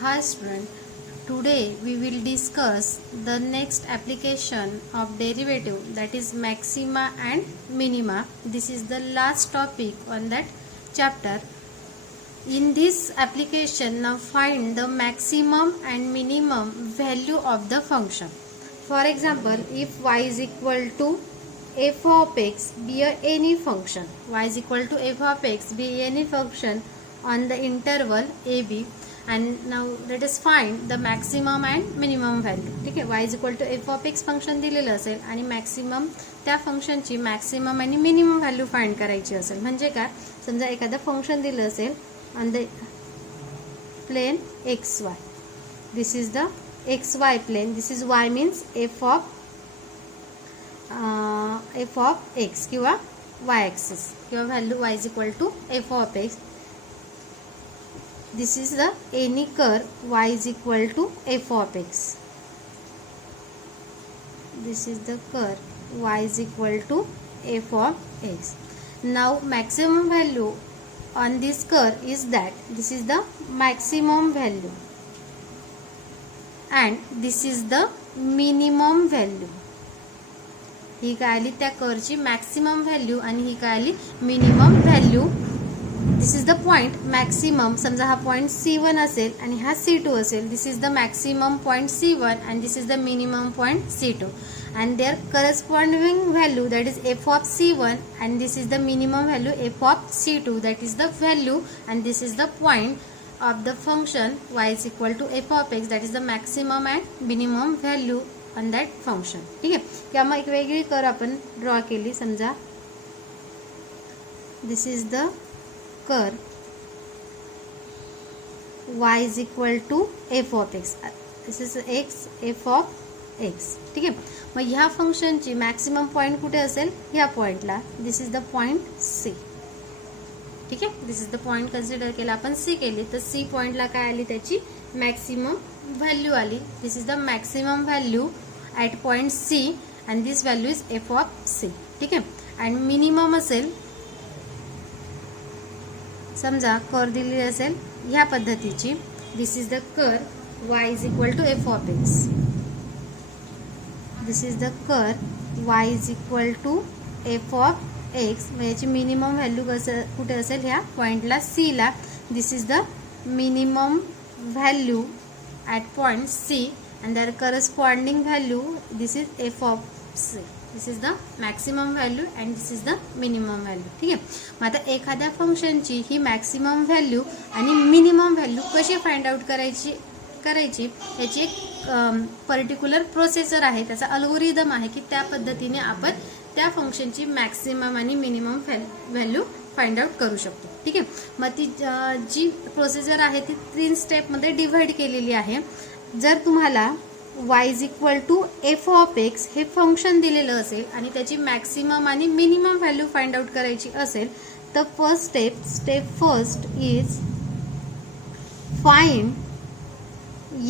Hi student, today we will discuss the next application of derivative, that is maxima and minima. This is the last topic on that chapter. In this application, now find the maximum and minimum value of the function. For example, if y is equal to f of x be any function, y is equal to f of x be any function on the interval a b, and now let us find the maximum and minimum value. ठीक आहे, y is equal to f of x function दिलेलं असेल आणि maximum त्या फंक्शनची maximum आणि minimum value find करायची असेल. म्हणजे काय, समजा एखादं फंक्शन दिलं असेल on the plane xy, this is the xy plane, this is y means f of x किंवा y axis किंवा value y is equal to f of x. This is the any curve y is equal to f of x. This is the curve y is equal to f of x. Now maximum value on this curve is that this is the maximum value and this is the minimum value. ही काय आली त्या कर्वची maximum value आणि ही काय आली minimum value. This is the point maximum. समजा हा point C1 असेल आणि हा C2 असेल. This is the maximum point C1 and this is the minimum point C2 and their corresponding value, that is f of C1, and this is the minimum value f of C2, that is the value, and this is the point of the function y is equal to f of x, that is the maximum and minimum value on that function. ठीक आहे, किंवा मग एक वेगळी curve आपण draw केली. समजा this is the curve y is equal to f of x. This is x f of x. ठीक आहे, मग ह्या फंक्शनची मॅक्सिमम पॉइंट कुठे असेल, ह्या पॉइंटला. दिस इज द पॉइंट C. ठीक आहे, this is the point consider केला आपण, C केली तर C पॉइंटला काय आली, त्याची मॅक्सिमम व्हॅल्यू आली. This is the maximum value at point C and this value is f of C. ठीक आहे, अँड मिनिमम असेल, समजा कर्व दिलेली असेल ह्या पद्धतीची. This is the curve y is equal to f of x. This is the curve y is equal to f of x. मग याची मिनिमम व्हॅल्यू कुठे असेल, ह्या पॉइंटला C ला. This is the minimum value at point C and their corresponding value this is f of C. This is the maximum value and this is the minimum value. ठीक आहे, मग आता एखाद्या फंक्शनची ही मॅक्सिमम व्हॅल्यू आणि minimum value कशी find out करायची याची एक पर्टिक्युलर प्रोसेसर आहे, त्याचा अल्गोरिदम आहे की त्या पद्धतीने आपण त्या फंक्शनची मॅक्सिमम आणि मिनिमम व्हॅल्यू फाइंड आउट करू शकतो. ठीक आहे, मग ती जी प्रोसेसर आहे ती 3 स्टेपमध्ये डिव्हाइड केलेली आहे. जर तुम्हाला y is equal to f of x हे फंक्शन दिलेलं असेल आणि त्याची मॅक्सिमम आणि मिनिमम व्हॅल्यू फाइंड आउट करायची असेल तर step first is find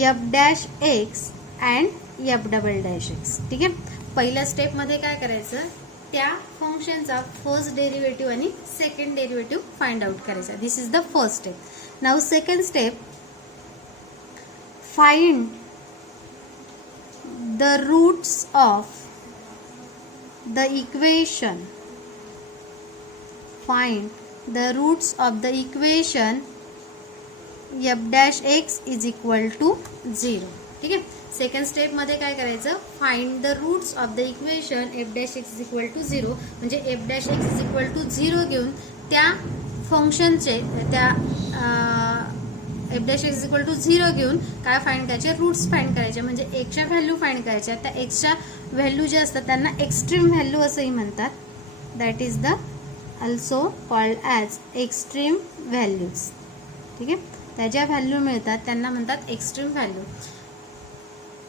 f dash x and f double dash x. ठीक आहे, पहिल्या स्टेपमध्ये काय करायचं, त्या फंक्शनचा फर्स्ट डेरिव्हेटिव्ह आणि सेकंड डेरिव्हेटिव्ह फाइंड आउट करायचा. This is the first step. Now second step, find the roots of the equation. Find the roots of the equation f dash x is equal to 0. ठीक आहे, second step मध्ये काय करायचं, find the roots of the equation f dash x is equal to 0. म्हणजे f dash x is equal to 0 घेऊन त्या फंक्शनचे त्या f dash x is equal to 0 घेऊन काय फाइंड करायचे, रूट्स फाइंड करायचे. म्हणजे एक्सच्या व्हॅल्यू फाइंड करायच्या. त्या एक्सच्या व्हॅल्यू जे असतात त्यांना एक्स्ट्रीम व्हॅल्यू असंही म्हणतात. That is the also called as extreme values. ठीक आहे, त्या ज्या व्हॅल्यू मिळतात त्यांना म्हणतात एक्स्ट्रीम व्हॅल्यू.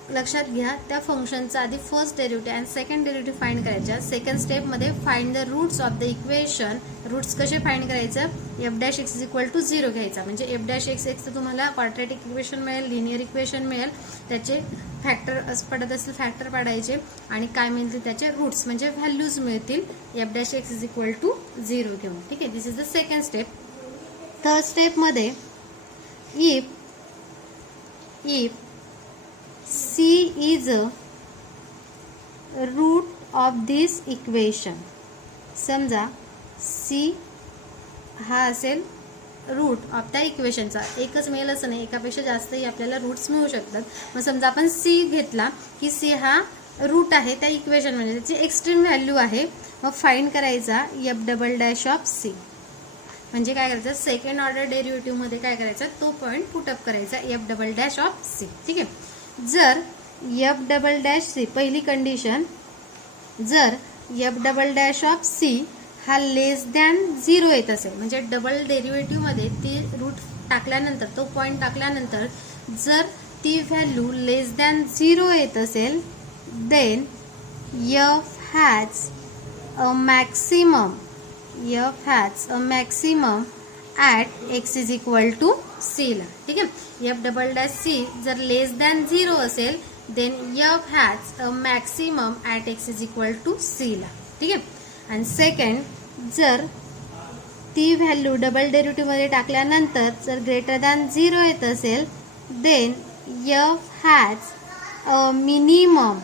लक्षात घ्या, त्या फंक्शनचा आधी first derivative and second derivative find करायच्या. सेकंड स्टेपमध्ये find the roots of the equation. Roots कसे फाइंड करायचं, f dash x is equal to 0 घ्यायचा. म्हणजे f डॅश एक्स तर तुम्हाला क्वाड्रॅटिक इक्वेशन मिळेल, लिनियर इक्वेशन मिळेल, त्याचे फॅक्टर पडत असेल फॅक्टर पाडायचे आणि काय मिळतील त्याचे रूट्स म्हणजे व्हॅल्यूज मिळतील f dash x is equal to 0 घेऊन. ठीक आहे, this is the second step. Third स्टेपमध्ये if if c is a root of this equation. समजा c हा असेल रूट ऑफ त्या इक्वेशनचा. एकच मिळेल असं नाही, एकापेक्षा जास्तही आपल्याला रूट्स मिळू शकतात. मग समजा आपण सी घेतला की सी हा रूट आहे त्या इक्वेशन, म्हणजे त्याची एक्स्ट्रीम व्हॅल्यू आहे. मग फाइंड करायचा F double dash of C. म्हणजे काय करायचं, सेकंड ऑर्डर डेरिव्हेटिव्हमध्ये काय करायचं, तो पॉईंट पुटअप करायचा F double dash of C. ठीक आहे. जर एफ डबल डॅश सी, पहिली कंडिशन, जर F double dash of C हा लेस दॅन 0 येत असेल, म्हणजे डबल डेरिव्हेटिव्हमध्ये ती रूट टाकल्यानंतर, तो पॉईंट टाकल्यानंतर जर ती व्हॅल्यू लेस दॅन 0 येत असेल, then F has a maximum, F has a maximum at x is equal to सीला. ठीक आहे. एफ डबल डॅश सी जर लेस दॅन 0 असेल, then F has a maximum at x is equal to सीला. ठीक आहे. आणि सेकंड, जर ती व्हॅल्यू डबल डेरिव्हेटिव्हमध्ये टाकल्यानंतर जर ग्रेटर दॅन 0 येत असेल, then F has a minimum,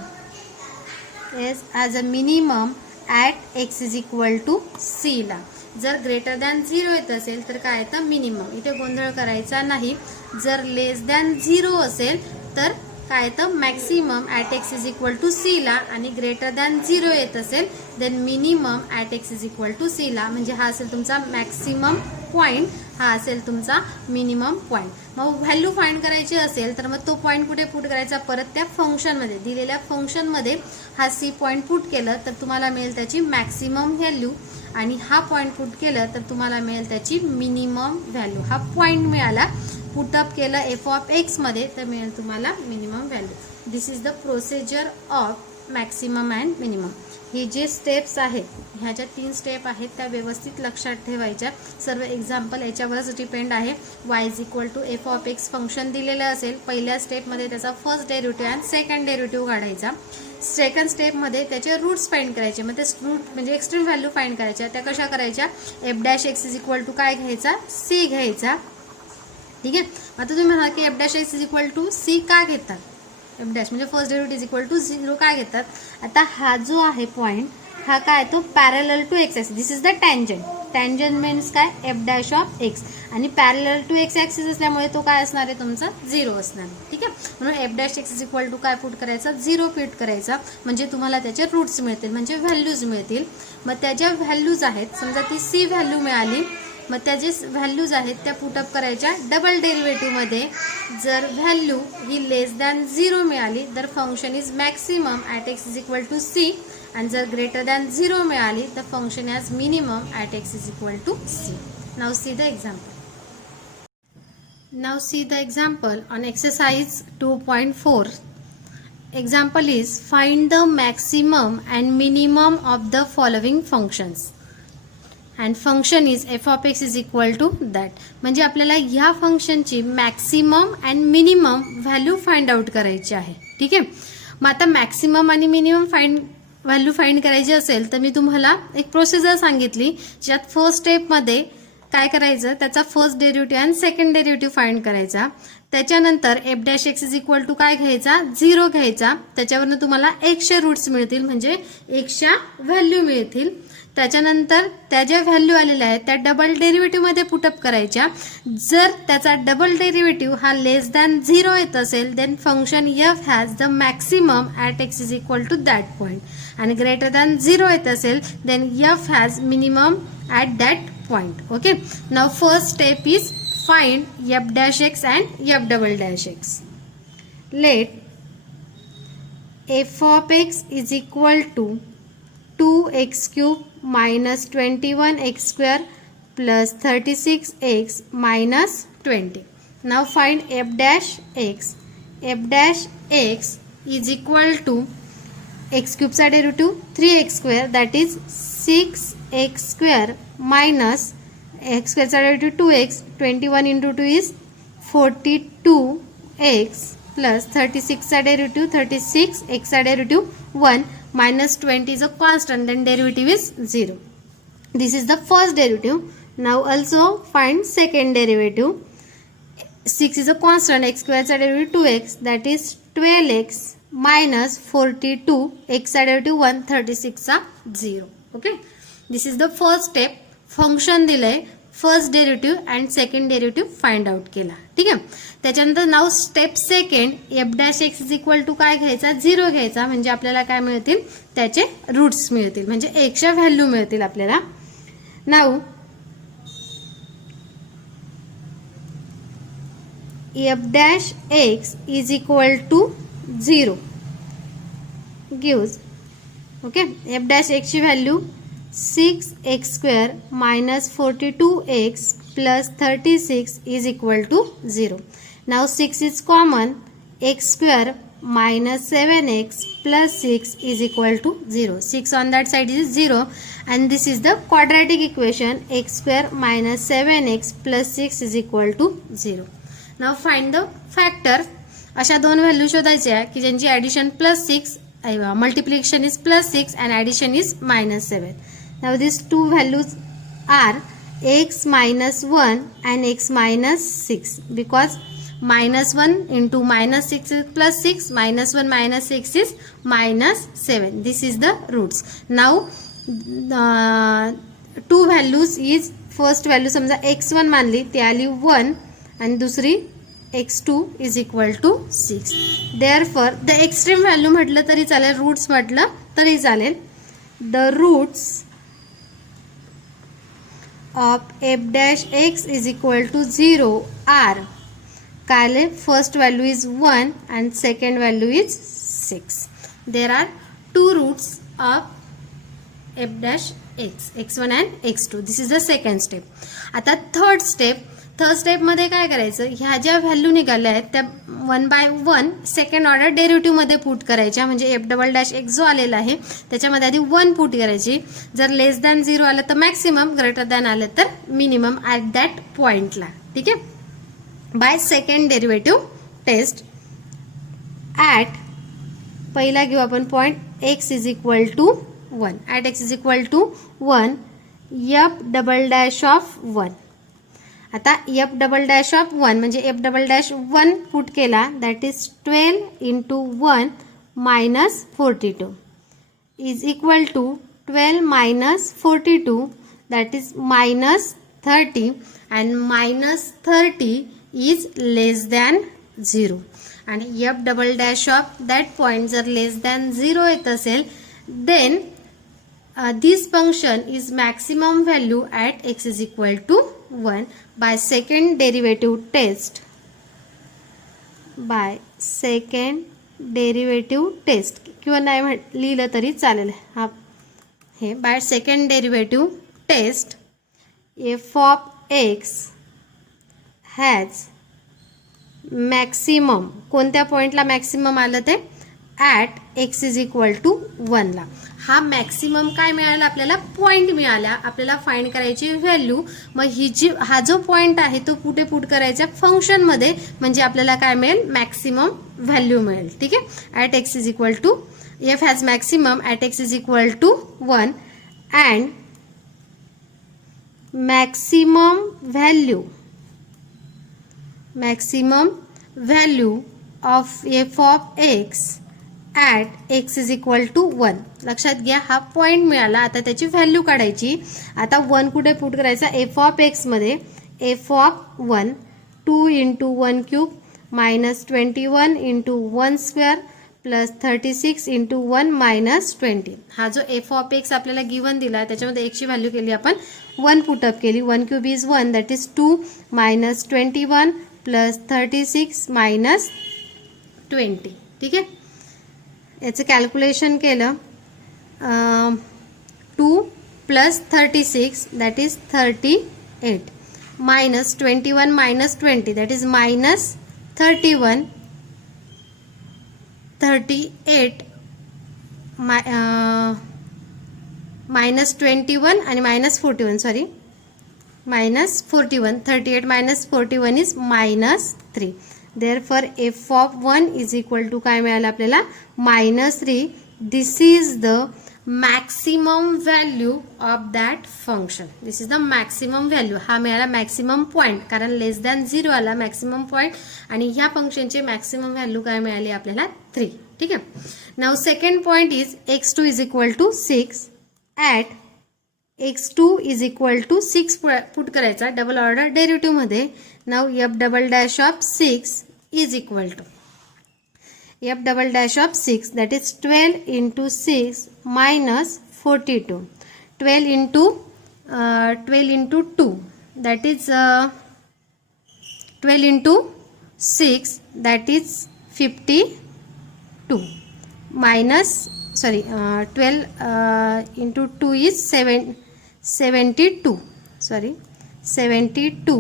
as a minimum at x is equal to सीला. जर ग्रेटर दॅन 0 येत असेल तर काय येतं, मिनिमम. इथे गोंधळ करायचा नाही. जर लेस दॅन 0 असेल तर काय येतं, maximum at x is equal to सीला. आणि ग्रेटर दॅन 0 येत असेल then minimum at x is equal to सीला. म्हणजे हा असेल तुमचा मॅक्सिमम पॉईंट, हा असेल तुमचा मिनिमम पॉईंट. मग व्हॅल्यू फाइंड करायची असेल तर मग तो पॉईंट कुठे पुट करायचा, परत त्या फंक्शनमध्ये, दिलेल्या फंक्शनमध्ये हा सी पॉईंट पुट केलं तर तुम्हाला मिळेल त्याची मॅक्सिमम व्हॅल्यू, आणि हा पॉईंट पुट केलं तर तुम्हाला मिळेल त्याची मिनिमम व्हॅल्यू. हा पॉईंट मिळाला, पुटअप केलं एफ ऑफ एक्स मध्ये, तर मिळेल तुम्हाला minimum value. This is the procedure of maximum and minimum. ही जे स्टेप्स आहेत, ह्या ज्या 3 स्टेप आहेत त्या व्यवस्थित लक्षात ठेवायच्या. सर्व एक्झाम्पल याच्यावरच डिपेंड आहे. Y is equal to F of X function दिलेलं असेल, पहिल्या स्टेपमध्ये त्याचा फर्स्ट डेरिव्हेटिव्ह आणि सेकंड डेरिव्हेटिव्ह काढायचा. सेकंड स्टेपमध्ये त्याचे रूट्स फाइंड करायचे. मग ते रूट म्हणजे एक्स्ट्रीम व्हॅल्यू फाइंड करायच्या. त्या कशा करायच्या, F dash x is equal to काय घ्यायचा, सी घ्यायचा. ठीक आहे. आता तुम्ही म्हणाल की F dash x is equal to C का घेतात, एफ डॅश म्हणजे first derivative is equal to 0 काय घेतात. आता हा जो आहे पॉईंट, हा काय, तो parallel to X axis. This is the tangent. Tangent means काय, एफ डॅश ऑफ एक्स, आणि पॅरलल टू एक्स ॲक्सिस असल्यामुळे तो काय असणार आहे, तुमचा 0 असणार आहे. ठीक आहे. म्हणून F dash x is equal to काय पुट करायचा, 0 फिट करायचा. म्हणजे तुम्हाला त्याचे रूट्स मिळतील, म्हणजे व्हॅल्यूज मिळतील. मग त्याच्या व्हॅल्यूज आहेत, समजा ती सी व्हॅल्यू मिळाली, मग त्या जे व्हॅल्यूज आहेत त्या पुटअप करायच्या डबल डेरिव्हेटिव्हमध्ये. जर व्हॅल्यू ही लेस दॅन 0 मिळाली तर function is maximum at x is equal to C, आणि जर ग्रेटर दॅन 0 मिळाली तर function as minimum at x is equal to C. Now see the example. Now see the example on exercise 2.4. Example is find the maximum and minimum of the following functions. And function is f of x is equal to that. म्हणजे आपल्याला ह्या फंक्शनची maximum and minimum value find out करायची आहे. ठीक आहे. मग आता मॅक्सिमम आणि मिनिमम व्हॅल्यू फाइंड करायची असेल तर मी तुम्हाला एक प्रोसिजर सांगितली, ज्यात फर्स्ट स्टेपमध्ये काय करायचं, त्याचा फर्स्ट डेरिव्हेटिव्ह आणि सेकंड डेरिव्हेटिव्ह फाइंड करायचा. त्याच्यानंतर F dash x is equal to काय घ्यायचा, 0 घ्यायचा. त्याच्यावरनं तुम्हाला 100 रूट्स मिळतील, म्हणजे 100 व्हॅल्यू मिळतील. त्याच्यानंतर त्या ज्या व्हॅल्यू आलेल्या आहेत त्या डबल डेरिव्हेटिव्हमध्ये पुटअप करायच्या. जर त्याचा डबल डेरिव्हेटिव्ह हा लेस दॅन 0 येत असेल then function F has the maximum at x is equal to that point, आणि ग्रेटर दॅन 0 येत असेल then F has minimum at that point. Okay, now first step is find f dash x and f double dash x. Let f of x is equal to 2x cube minus 21x square plus 36x minus 20. Now find f dash x. f dash x is equal to x cube चा derivative 3x square that is 6x square minus x square चा derivative 2x, 21 into 2 is 42x plus 36 चा derivative 36, x चा derivative 1 minus 20 is a constant, then derivative is 0. This is the first derivative. Now also find second derivative. 6 is a constant, x squareचा derivative 2x, that is 12x minus 42, xचा derivative 1, 36चा 0. Okay, this is the first step. Function दिलंय, first derivative and second derivative find out केला. ठीक आहे. त्याच्यानंतर now step second, f dash x is equal to काय घ्यायचा, 0 घ्यायचा. म्हणजे आपल्याला काय मिळतील, त्याचे रूट्स मिळतील, म्हणजे एक्सच्या व्हॅल्यू मिळतील आपल्याला. Now f dash x is equal to 0 gives, okay, f dash एक्सची value 6x² minus 42x plus 36 is equal to 0. Now 6 is common, x² minus 7x plus 6 is equal to 0. 6 on that side is 0 and this is the quadratic equation, x² minus 7x plus 6 is equal to 0. Now find the factor. अशा दोन value शोधायच्या की ज्यांची addition +6, multiplication is +6 and addition is -7. Now these two values are x minus 1 and x minus 6, because -1 into -6 is +6, -1 minus 6 is -7. This is the roots. Now two values is, first value समजा x1 मानली, ती आली 1 आणि दुसरी x2 is equal to 6. Therefore the extreme value म्हटलं तरी चालेल, roots म्हटलं तरी चालेल. The roots of f dash x is equal to 0 are, काले first value is 1 and second value is 6. There are two roots of f dash x, x1 and x2. This is the second step. आता third step मध्ये काय करायचं, ह्या ज्या value निघाल्या आहेत त्या 1/1 सेकंड ऑर्डर डेरिव्हेटिव्ह मध्ये पुट करायच्या. म्हणजे एफ डबल डॅश एक्स जो आलेला आहे त्याच्यामध्ये आधी 1 पुट करायची. जर लेस दॅन 0 आलं तर मॅक्सिमम, ग्रेटर दॅन आलं तर मिनिमम ॲट दॅट पॉइंटला. ठीक आहे. By second derivative test at, पहिला घेऊ आपण point x is equal to 1. At x is equal to 1 F double dash of 1. आता एफ डबल डॅश ऑफ 1 म्हणजे एफ डबल डॅश 1 पुट केला, that is 12 into 1 minus 42 is equal to 12 minus 42, that is -30, and -30 is less than 0. आणि F double dash of that point जर लेस than 0 येत असेल, then this function is maximum value at x is equal to 1 by second derivative test. By second derivative test किंवा नाही लिहिलं तरी चालेल. हा हे by second derivative test f of x has maximum, कोणत्या पॉइंटला मॅक्सिमम आलं ते, at x is equal to 1 ला. हा मॅक्सिमम काय मिळाला आपल्याला, पॉइंट मिळाला. आपल्याला फाइंड करायची व्हॅल्यू. मग ही जी हा जो पॉइंट आहे तो कुठे पुट करायचा, फंक्शन मध्ये, म्हणजे आपल्याला काय मिळेल, मॅक्सिमम व्हॅल्यू मिळेल. ठीक आहे. At x is equal to, F has maximum at x is equal to 1 and maximum value of F of x at x is equal to 1. लक्षात घ्या, हा पॉइंट मिळाला. आता त्याची व्हॅल्यू काढायची. आता 1 कुठे पुट करायचा, एफ ऑफ एक्स मध्ये. F of 1 2 into 1 cube minus 21 into 1 square plus 36 into 1 minus 20. हा जो एफ ऑफ एक्स आपल्याला गिवन दिला त्याच्यामध्ये एक्सची व्हॅल्यू केली आपण 1 पुटअप केली. 1 cube is 1, that is 2 minus 21 plus 36 minus 20. ठीक आहे. याचं कॅल्क्युलेशन केलं, 2 plus 36 that is 38 minus 21 minus 20 that is minus 31, 38 minus 21 आणि minus 41, sorry minus 41, 38 minus 41 is minus 3. Therefore f of 1 is equal to काय मिळालं आपल्याला, -3. This is the maximum value of that function. This is the maximum value. हा मिळाला maximum point, कारण लेस than 0 आला maximum point, आणि ह्या फंक्शनची मॅक्सिमम व्हॅल्यू काय मिळाली आपल्याला 3. ठीक आहे. Now second point is x2 is equal to 6 at x2 is equal to 6 put करायचा डबल ऑर्डर डेरिव्हेटिव्ह मध्ये. Now f double dash of 6 is equal to f double dash of 6, that is 12 into 6 minus 42. 12 into 2, that is 12 into 6, that is 52, minus 12 into 2 is 72, 72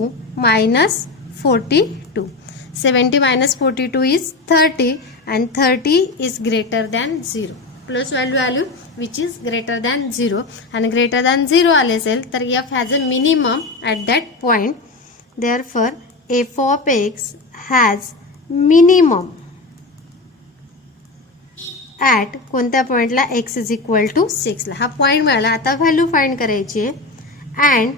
minus 42. 70 minus 42 is 30, and 30 is greater than 0. Close value which is greater than 0, and greater than 0 आले असेल तर f has a minimum at that point. Therefore f of x has minimum at कोणत्या पॉइंटला? x is equal to 6 ला. हा point मिळाला. आता value find करायची आहे, and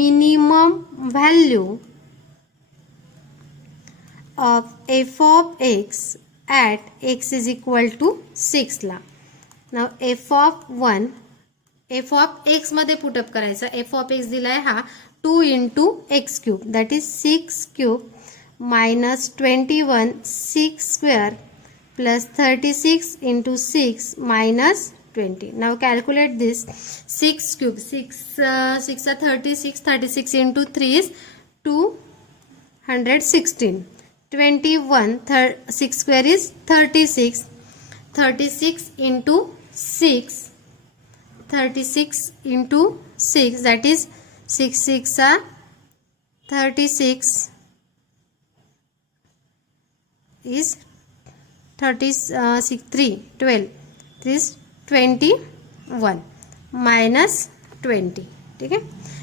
minimum value of f of x at x is equal to 6 ला. now f of x मध्ये पुटअप करायचा. f of x दिलाय हा 2 into x cube, that is 6 cube minus 21 6 square plus 36 into 6 minus 20. now calculate this. 6 cube, 6 are 36, 36 into 3 is 216. 21 6 square is 36, 36 into 6, 36 into 6, that is 6 6 are 36 is 36 3 12, this is 21 minus 20. ठीक है.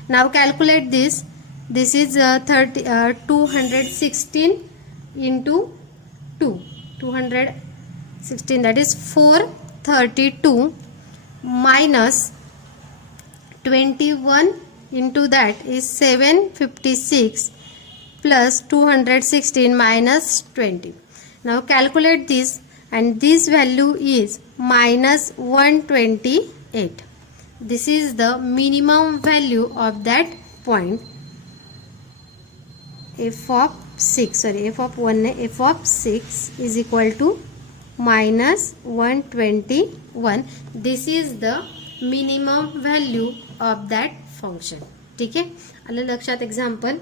now calculate this. This is 216 into 2, 216, that is 432 minus 21 into that is 756 plus 216 minus 20. now calculate this, and this value is minus 128. this is the minimum value of that point. f of 6 is equal to minus 121. this is the minimum value of that function. ठीक आहे. आलं लक्षात. Example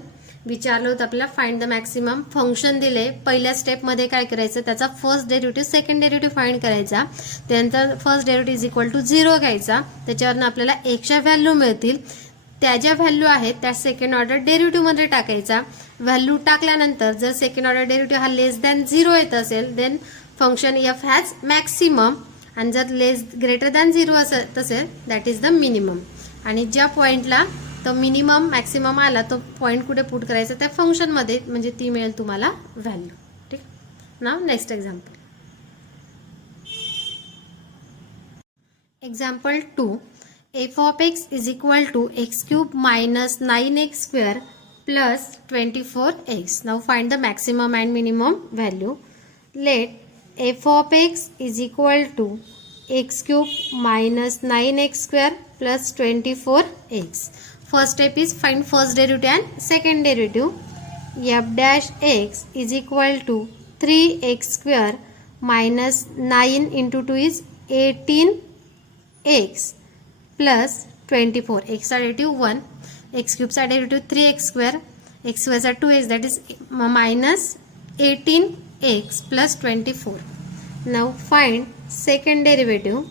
विचारलं होतं आपल्याला find the maximum. Function दिले. पहिल्या स्टेपमध्ये काय करायचं, त्याचा first derivative second derivative find करायचा. त्यानंतर first derivative is equal to 0 घ्यायचा. त्याच्यावरनं आपल्याला एकच्या व्हॅल्यू मिळतील. त्या ज्या व्हॅल्यू आहेत त्या सेकंड ऑर्डर डेरिव्हेटिव्हमध्ये टाकायचा. व्हॅल्यू टाकल्यानंतर जर सेकंड ऑर्डर डेरिव्हेटिव्ह हा लेस दॅन 0 येत असेल, then function F has maximum, आणि जर ग्रेटर दॅन 0 असत असेल दॅट इज द मिनिमम. आणि ज्या पॉईंटला तो मिनिमम मॅक्सिमम आला तो पॉईंट कुठे पुट करायचा, त्या फंक्शनमध्ये, म्हणजे ती मिळेल तुम्हाला व्हॅल्यू. ठीक. Now next example. Example 2. f of x is equal to x cube minus 9x square plus 24x. now find the maximum and minimum value. let f of x is equal to x cube minus 9x square plus 24x. first step is find first derivative and second derivative. f dash x is equal to 3x square minus 9 into 2 is 18x plus 24. x चा derivative 1, x cube चा derivative 3x square, x square चा 2x, that is minus 18x plus 24. now find second derivative.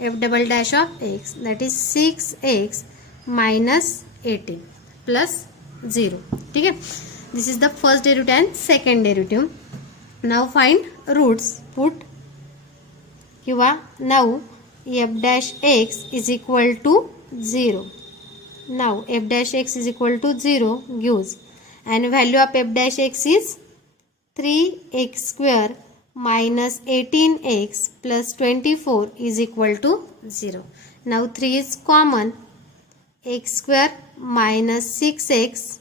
f double dash of x, that is 6x minus 18 plus 0. ठीक है. this is the first derivative and second derivative. now find roots. put किंवा now f dash x is equal to 0. now f dash x is equal to 0 gives, and value of f dash x is 3x square minus 18x plus 24 is equal to 0. Now 3 is common. X square minus 6x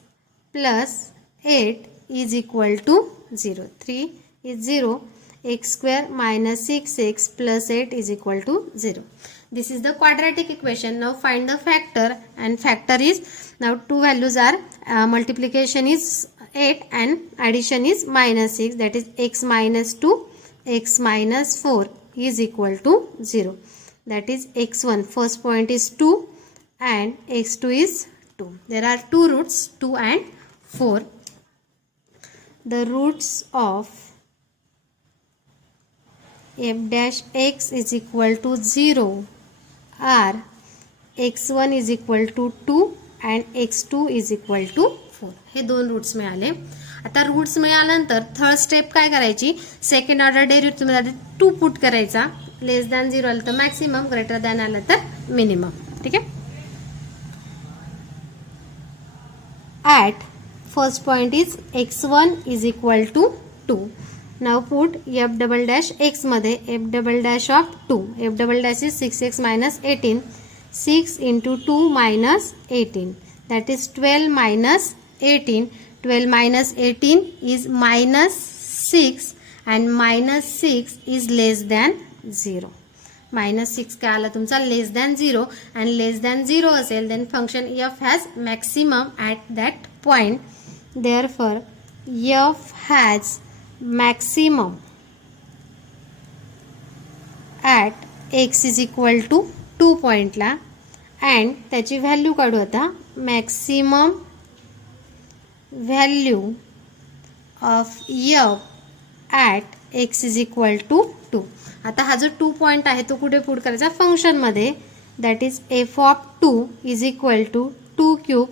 plus 8 is equal to 0. 3 is 0. X square minus 6x plus 8 is equal to 0. This is the quadratic equation. Now find the factor, and factor is, now two values are multiplication is 8 and addition is minus 6, that is x minus 2, x minus 4 is equal to 0. That is x1, first point is 2 and x2 is 2. There are two roots, 2 and 4. The roots of f dash x is equal to 0 are x1 is equal to 2 and x2 is equal to 4. हे दोन roots मिळाले. आता roots मिळाल्यानंतर third step काय करायची, second order derivative मध्ये 2 put करायचा. लेस than 0 आलं तर मॅक्सिमम, ग्रेटर दॅन आलं तर मिनिमम. ठीक आहे. At first point is x1 is equal to 2. Now put f double dash x मध्ये f double dash of 2. f double dash is 6x minus 18. 6 into 2 minus 18. That is 12 minus 18. 12 minus 18 is minus 6 and minus 6 is less than 0. Minus 6 काय आला तुमचा, लेस than 0, and less than 0 असेल then function f has maximum at that point. Therefore f has maximum at x is equal to 2 पॉइंटला, and त्याची value काढू आता. Maximum value of f at x is equal to 2. आता हा जो 2 point आहे तो कुठे पुट करायचा, फंक्शनमध्ये. That is f of 2 is equal to 2 cube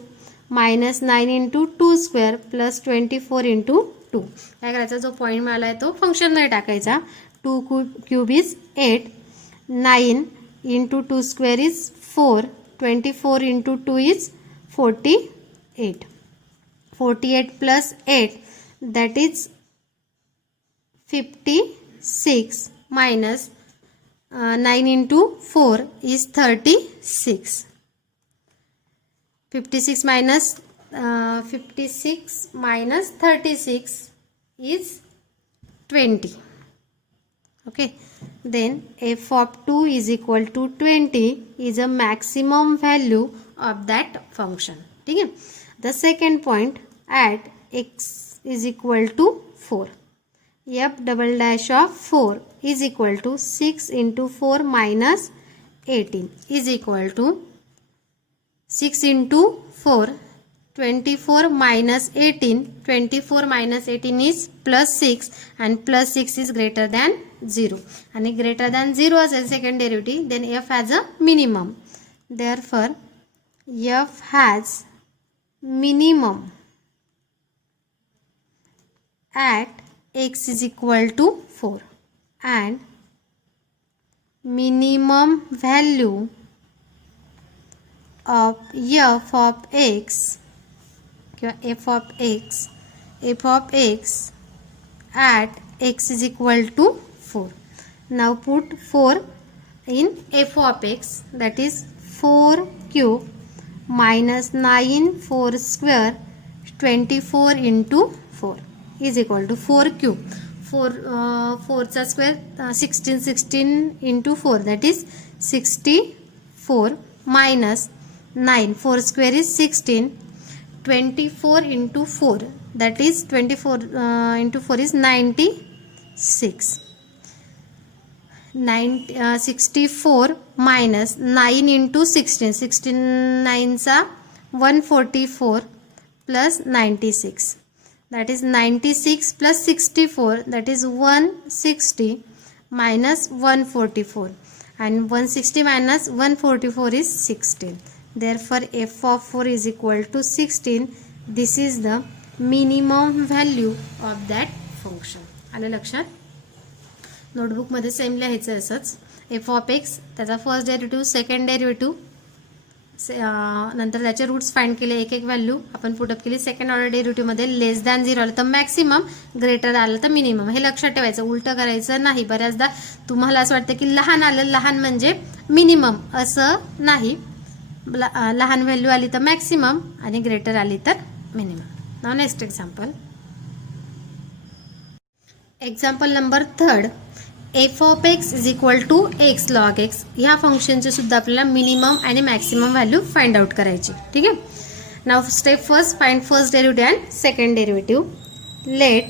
minus 9 into 2 square plus 24 into 2. काय करायचा, जो पॉईंट मिळाला आहे तो फंक्शनमध्ये टाकायचा. 2 cube is 8, 9 into 2 square is 4, 24 into 2 is 48. 48 plus 8 that is 56 minus 9 into 4 is 36. 56 minus 36 is 20. Okay. Then f of 2 is equal to 20 is a maximum value of that function. ठीक है. The second point at x is equal to 4. f double dash of 4 is equal to 6 into 4 minus 18 is equal to 6 into 4, 24 minus 18. 24 minus 18 is plus 6 and plus 6 is greater than 0. And greater than 0 as a second derivative, then f has a minimum. Therefore f has minimum at x is equal to 4, and minimum value of f of x at x is equal to 4. Now put 4 in f of x, that is 4 cube minus 9 4 square 24 into 4 is equal to 4 cube. 4 चा square 16 into 4, that is 64 minus 9 4 square is 16, 24 into 4, that is 24 into 4 is 96. 64 minus 9 into 16, 16 9 चा 144 plus 96. That is 96 plus 64, that is 160 minus 144, and 160 minus 144 is 16. Therefore f of 4 is equal to 16. This is the minimum value of that function. आलं लक्षात. Notebook मध्ये same लिहायचं असंच. f of x त्याचा first derivative, second derivative, नंतर त्याचे roots find केले, एक एक व्हॅल्यू आपण पुटअप केली. सेकंड ऑर्डर डेरिव्हेटिव्हमध्ये लेस दॅन 0 आलं तर मॅक्सिमम, ग्रेटर आलं तर मिनिमम. हे लक्षात ठेवायचं, उलटं करायचं नाही. बऱ्याचदा तुम्हाला असं वाटतं की लहान आलं, लहान म्हणजे मिनिमम, असं नाही. लहान व्हॅल्यू आली तर मॅक्सिमम आणि ग्रेटर आली तर minimum. Now next example. Example number 3. F of x is equal to x log X. ह्या फंक्शनचे सुद्धा आपल्याला मिनिमम आणि मॅक्सिमम व्हॅल्यू फाइंड आउट करायची. ठीक आहे. Now step first, find first derivative and second derivative. Let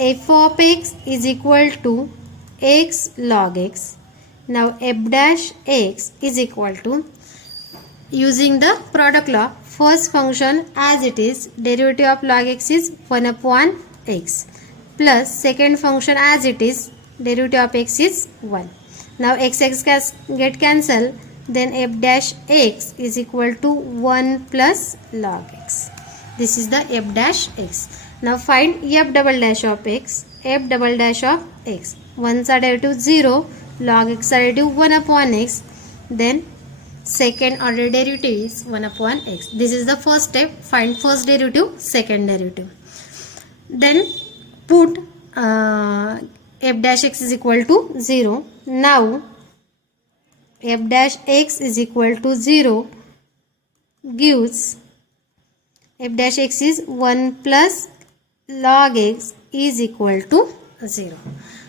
f of x is equal to x log x. Now f dash x is equal to, using the product law, first function as it is, derivative of log x is 1 upon x, plus second function as it is, derivative of x is 1. Now x get cancelled, then f dash x is equal to 1 plus log x. This is the f dash x. Now find f double dash of x. F double dash of x, 1 चा derivative 0, log x चा derivative 1 upon x, then second order derivative is 1 upon x. This is the first step. Find first derivative, second derivative. Then put f dash x is equal to 0. Now f dash x is equal to 0 gives f dash x is 1 plus log x is equal to 0.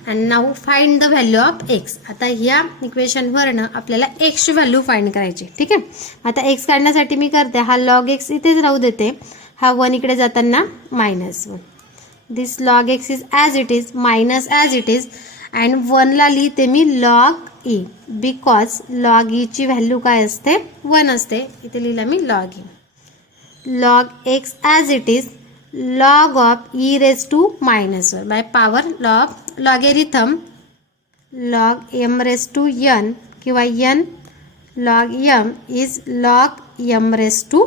and now find the value of x. आता ह्या इक्वेशनवरनं आपल्याला x ची value find करायची. ठीक आहे. आता x काढण्यासाठी मी करते, हा log x इथेच राहू देते, हा 1 इकडे जाताना -1. दिस log x is as it is, minus as it is, and 1 ला लिहिते मी log e, because log e ची व्हॅल्यू काय असते, 1 असते. इथे लिहिला मी log e. log x as it is, log of e raised to -1 by power logarithm log m raised to n किंवा n log m is log m raised to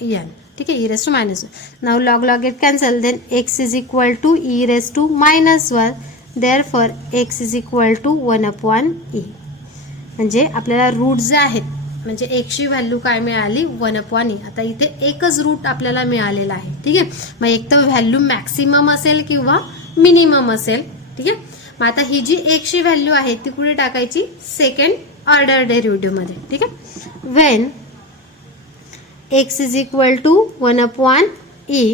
n. ठीक आहे. e raised to -1. now log get cancel, then x is equal to e raised to -1, therefore x is equal to 1 upon e. म्हणजे आपल्याला route जे आहेत, म्हणजे x ची value काय मिळाली, 1 अपॉन e. आता इथे एकच रूट आपल्याला मिळालेला आहे. ठीक आहे. मग एक तर व्हॅल्यू मॅक्सिमम असेल किंवा मिनिमम असेल. ठीक आहे. मग आता ही जी x ची व्हॅल्यू आहे ती कुठे टाकायची, सेकंड ऑर्डर डेरिव्हेटिव्ह मध्ये. ठीक आहे. When x is equal to 1 upon e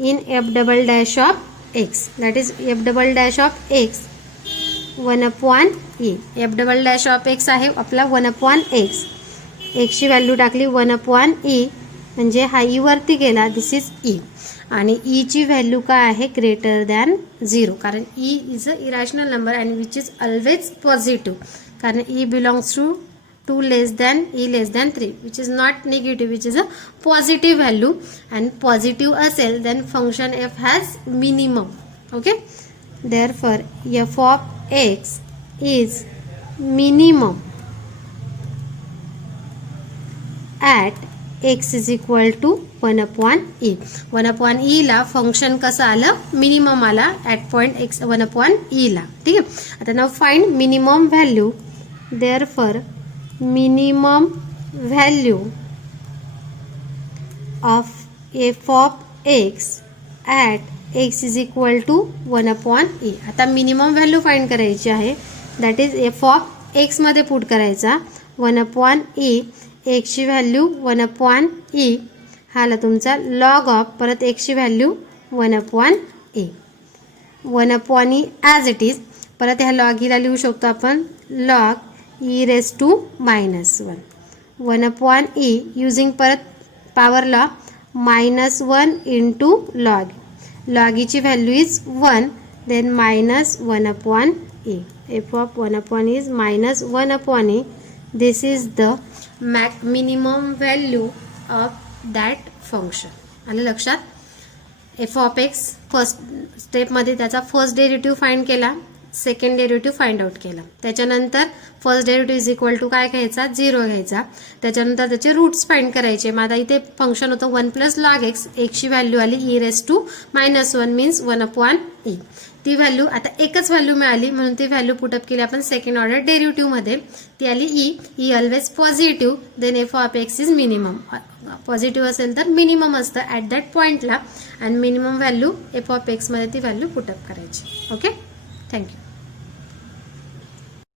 in f double dash of x, that is f double dash of x 1 upon e. f double dash of x आहे आपला 1 upon x. x ची value टाकली 1 upon e, म्हणजे हा e वरती गेला, this is e. आणि e ची व्हॅल्यू काय आहे, ग्रेटर दॅन 0, कारण e is a irrational number and which is always positive, कारण e belongs to 2 less than e less than 3, which is not negative, which is a positive value. And positive असेल then function f has minimum. Okay. Therefore f of x is minimum at x is equal to 1 upon e. 1 upon e ला function कसं आलं, minimum आला at point x 1 upon e ला. ठीक आहे. आता now find minimum value. Therefore minimum value of F of x at x is equal to 1 upon e. आता minimum value find करायची आहे, that is f of x मध्ये put करायचा 1 upon e. x ची व्हॅल्यू 1 अपॉन e, हा आला तुमचा log of परत x ची value 1 upon e. 1 upon e as it is, परत ह्या लॉग ईला लिहू शकतो आपण log e raise to -1. 1 upon e using परत power law -1 into log. Log ईची value is 1, then -1 upon e. F of 1 upon e is -1 upon e. This is the minimum value of that function. आलं लक्षात. F of x first स्टेपमध्ये त्याचा first derivative find केला, second derivative find out केलं. त्याच्यानंतर first derivative is equal to काय घ्यायचा, 0 घ्यायचा. त्याच्यानंतर त्याचे रूट्स फाइंड करायचे. मग आता इथे फंक्शन होतं 1 + log x, एक्सची व्हॅल्यू आली e⁻⁻1 मीन्स 1/e. ती व्हॅल्यू आता एकच व्हॅल्यू मिळाली म्हणून ती व्हॅल्यू पुटअप केली आपण सेकंड ऑर्डर डेरिव्हेटिव्हमध्ये. ती आली e always positive, then f of x is minimum. Positive असेल तर मिनिमम असतं ॲट दॅट पॉईंटला, आणि मिनिमम व्हॅल्यू एफ ऑफ एक्समध्ये ती व्हॅल्यू पुटअप करायची. Okay, thank you.